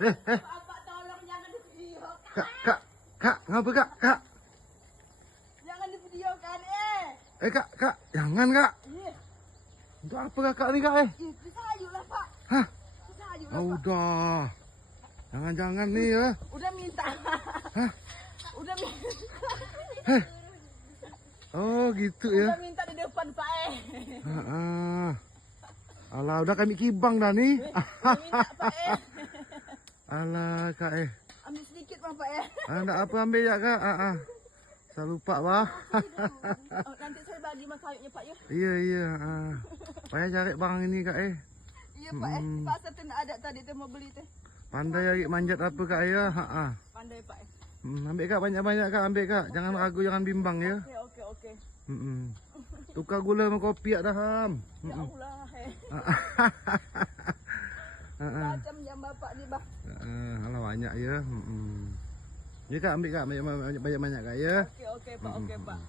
Bapak tolong jangan di video. Kak, ngapa kak? Jangan di videokan Kak, jangan kak. Iya. Untuk apa kakak ni kak Disayuk lah Pak. Hah? Disayuk lah Pak. Udah. Jangan nih ya. Udah minta. Hah? Udah minta. Oh gitu ya. Udah minta di depan Pak Alah udah kami kibang dah ni. Minta Pak Alah kak Ambil sedikit bang Pak Nggak apa ambil ya kak. Saya lupa bah. Nanti saya bagi mas sayurnya Pak ya. Iya. Payah cari barang ini kak Iya Pak pasar tu nak ada tadi tu mau beli tu. Pandai lagi manjat apa kak ya. Pandai Pak Ambil kak banyak-banyak kak, ambil kak. Jangan ragu, jangan bimbang ya. Okey. Tukar gula sama kopi dah ham. Ya Allah macam jam bapak ni bah. Alah banyak ya. Ya kak ambil kak banyak-banyak kak ya. Okey Pak.